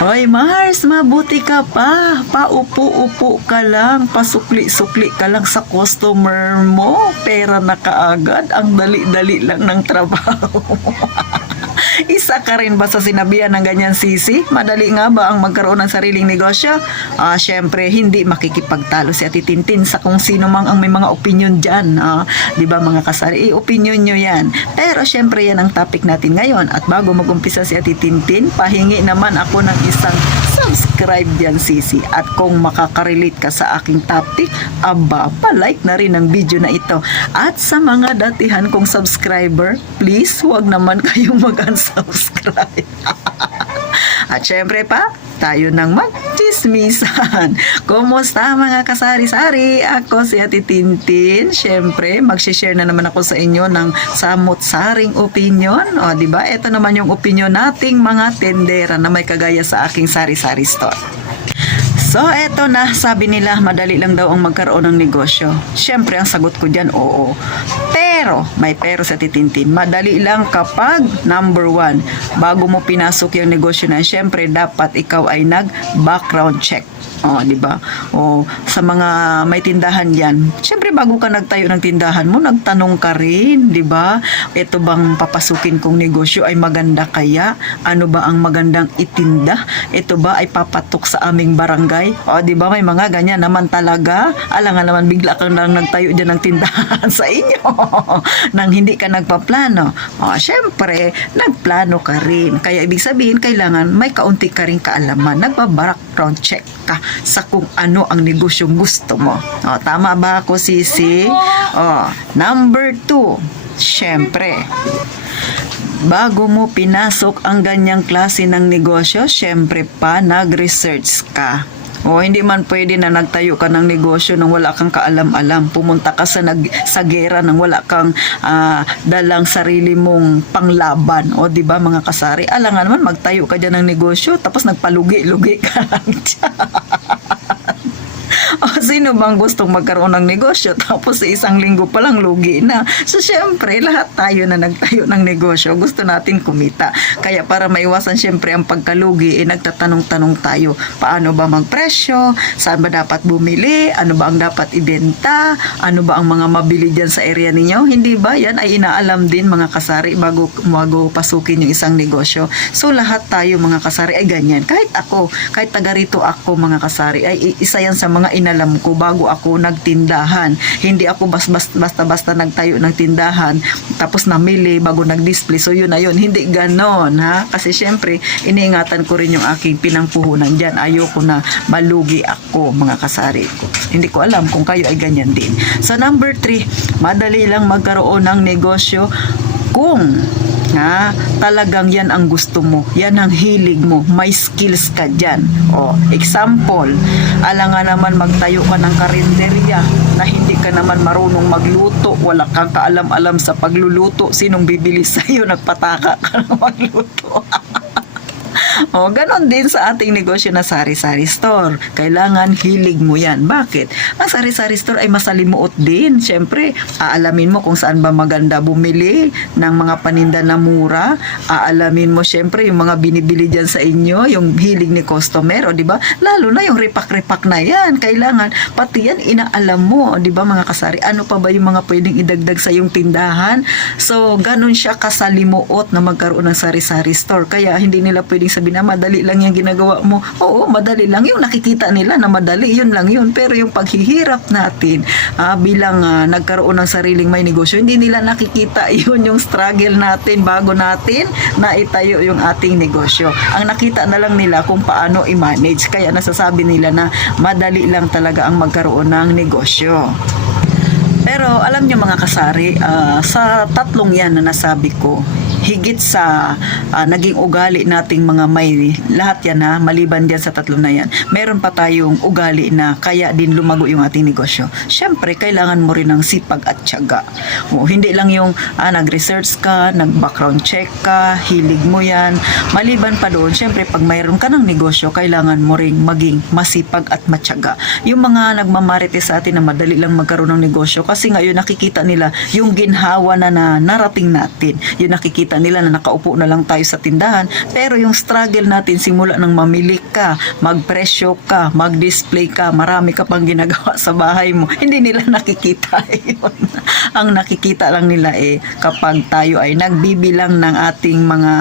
Hoy Mars, mabuti ka pa. Paupo-upo ka lang, pasukli-sukli ka lang sa customer mo. Pera na kaagad, ang dali-dali lang ng trabaho. Isa ka rin ba sa sinabihan ng ganyan, Sisi? Madali nga ba ang magkaroon ng sariling negosyo? Syempre, hindi makikipagtalo si Ate Tintin sa kung sino mang ang may mga opinion dyan. Di ba mga kasari? Opinion nyo yan. Pero syempre, yan ang topic natin ngayon. At bago mag-umpisa si Ate Tintin, pahingi naman ako ng isang subscribe dyan, Sisi. At kung makakarelate ka sa aking topic, aba, palike na rin ang video na ito. At sa mga datihan kong subscriber, please, huwag naman kayong mag-unsubscribe. At syempre pa, tayo nang magchismisan. Kumusta mga kasari-sari? Ako si Ate Tintin. Syempre, mag-share na naman ako sa inyo ng samot-saring opinion. O, di ba? Ito naman yung opinion nating mga tendera na may kagaya sa aking sari-sari store. So, eto na, sabi nila, madali lang daw ang magkaroon ng negosyo. Siyempre, ang sagot ko dyan, oo. Pero, may pero sa Titintin, madali lang kapag, number 1, bago mo pinasok yung negosyo na, siyempre, dapat ikaw ay nag-background check. Di ba? Sa mga may tindahan yan, siyempre bago ka nagtayo ng tindahan mo, nagtanong ka rin, di ba? Ito bang papasukin kong negosyo ay maganda kaya? Ano ba ang magandang itinda? Ito ba ay papatok sa aming barangay? Di ba? May mga ganyan naman talaga. Alangan naman bigla kang lang nagtayo dyan ng tindahan sa inyo nang hindi ka nagpaplano. Siyempre, nagplano ka rin. Kaya ibig sabihin, kailangan may kaunti ka rin kaalaman. Nagpa-background check ka sa kung ano ang negosyong gusto mo. Tama ba ako, Sisi? Number 2, syempre, bago mo pinasok ang ganyang klase ng negosyo, syempre pa nag-research ka. Hindi man pwede na nagtayo ka ng negosyo nang wala kang kaalam-alam. Pumunta ka sa gera nang wala kang dalang sarili mong panglaban. Di ba mga kasari? Alangan naman magtayo ka dyan ng negosyo tapos nagpalugi-lugi ka lang dyan. Sino bang gustong magkaroon ng negosyo tapos sa isang linggo pa lang lugi na? So syempre, lahat tayo na nagtayo ng negosyo, gusto natin kumita. Kaya para maiwasan syempre ang pagkalugi, nagtatanong-tanong tayo, paano ba magpresyo? Saan ba dapat bumili? Ano ba ang dapat ibenta? Ano ba ang mga mabili dyan sa area ninyo? Hindi ba yan ay inaalam din mga kasari bago pasukin yung isang negosyo? So lahat tayo mga kasari ay ganyan. Kahit ako, kahit taga rito ako mga kasari, ay isa yan sa mga inalam ko bago ako nagtindahan. Hindi ako basta-basta nagtayo ng tindahan tapos namili bago nag-display. So yun na yun. Hindi ganon, ha? Kasi syempre, iniingatan ko rin yung aking pinangpuhunan dyan. Ayoko na malugi ako, mga kasari ko. Hindi ko alam kung kayo ay ganyan din. So number 3, madali lang magkaroon ng negosyo kung talagang yan ang gusto mo, yan ang hilig mo, may skills ka dyan. Example, alangan naman magtayo ka ng karinderya na hindi ka naman marunong magluto, wala kang kaalam-alam sa pagluluto, sinong bibili sa'yo, nagpataka ka na magluto. Ganon din sa ating negosyo na sari-sari store. Kailangan hilig mo yan. Bakit? Ang sari-sari store ay masalimuot din. Siyempre, aalamin mo kung saan ba maganda bumili ng mga paninda na mura. Aalamin mo siyempre yung mga binibili dyan sa inyo, yung hilig ni customer, di ba? Lalo na yung ripak-ripak na yan. Kailangan, pati yan inaalam mo, di ba mga kasari? Ano pa ba yung mga pwedeng idagdag sa yung tindahan? So, ganon siya kasalimuot na magkaroon ng sari-sari store. Kaya hindi nila pwedeng sabihin na madali lang yung ginagawa mo. Oo, madali lang yung nakikita nila na madali, yun lang yun. Pero yung paghihirap natin bilang nagkaroon ng sariling may negosyo, hindi nila nakikita yun yung struggle natin bago natin na itayo yung ating negosyo. Ang nakita na lang nila kung paano i-manage. Kaya nasasabi nila na madali lang talaga ang magkaroon ng negosyo. Pero alam nyo mga kasari, sa tatlong yan na nasabi ko, higit sa naging ugali nating mga may, lahat yan maliban diyan sa tatlo na yan, meron pa tayong ugali na kaya din lumago yung ating negosyo. Syempre, kailangan mo rin ng sipag at tiyaga. Hindi lang yung nag-research ka, nag-background check ka, hilig mo yan. Maliban pa doon, syempre, pag mayroon ka ng negosyo, kailangan mo rin maging masipag at matyaga. Yung mga nagmamarites sa atin na madali lang magkaroon ng negosyo, kasi ngayon nakikita nila yung ginhawa na narating natin. Yung nakikita nila na nakaupo na lang tayo sa tindahan. Pero yung struggle natin simula nang mamili ka, magpresyo ka, mag-display ka, marami ka pang ginagawa sa bahay mo, hindi nila nakikita yun. Ang nakikita lang nila kapag tayo ay nagbibilang ng ating mga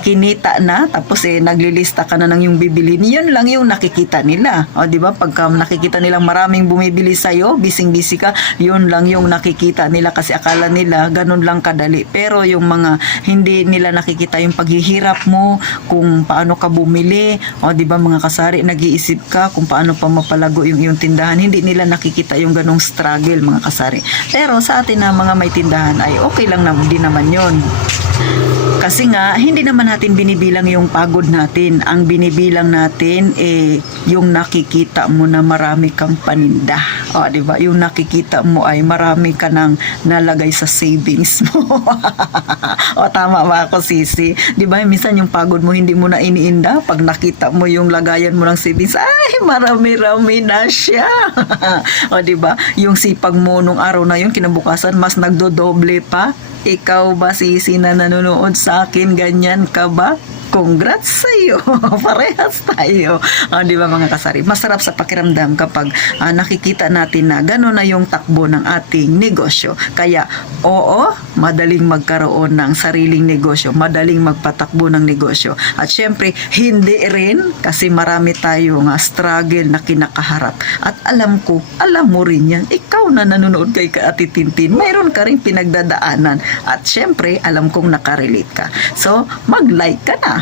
kinita na, tapos naglilista ka na ng yung bibilin, yun lang yung nakikita nila. O di ba? Pagka nakikita nilang maraming bumibili sa'yo, bising-busy ka, yun lang yung nakikita nila kasi akala nila ganun lang kadali. Pero yung mga hindi nila nakikita yung paghihirap mo, kung paano ka bumili, o di ba mga kasari, nag-iisip ka kung paano pa mapalago yung iyong tindahan, hindi nila nakikita yung ganong struggle mga kasari. Pero sa atin na mga may tindahan ay okay lang na din naman yun. Kasi nga, hindi naman natin binibilang yung pagod natin. Ang binibilang natin yung nakikita mo na marami kang paninda. O, di ba? Yung nakikita mo ay marami ka nang nalagay sa savings mo. O, tama ba ako, Sisi? Di ba? Minsan yung pagod mo hindi mo na iniinda. Pag nakita mo yung lagayan mo ng savings, ay, marami-rami na siya. O, di ba? Yung sipag mo nung araw na yun, kinabukasan, mas nagdodoble pa. Ikaw ba, Sisi, na nanonood sa akin, ganyan ka ba? Congrats sa iyo. Parehas tayo. Di ba mga kasari? Masarap sa pakiramdam kapag nakikita natin na gano'n na yung takbo ng ating negosyo. Kaya, oo, madaling magkaroon ng sariling negosyo. Madaling magpatakbo ng negosyo. At syempre, hindi rin kasi marami tayong struggle na kinakaharap. At alam ko, alam mo rin yan. Ikaw na nanonood kay Ate Tintin, mayroon ka rin pinagdadaanan. At syempre, alam kong nakarelate ka. So, mag-like ka na.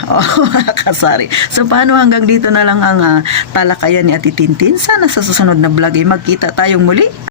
Kasari. So, paano hanggang dito na lang ang talakayan ni Ate Tintin? Sana sa susunod na vlog ay magkita tayong muli.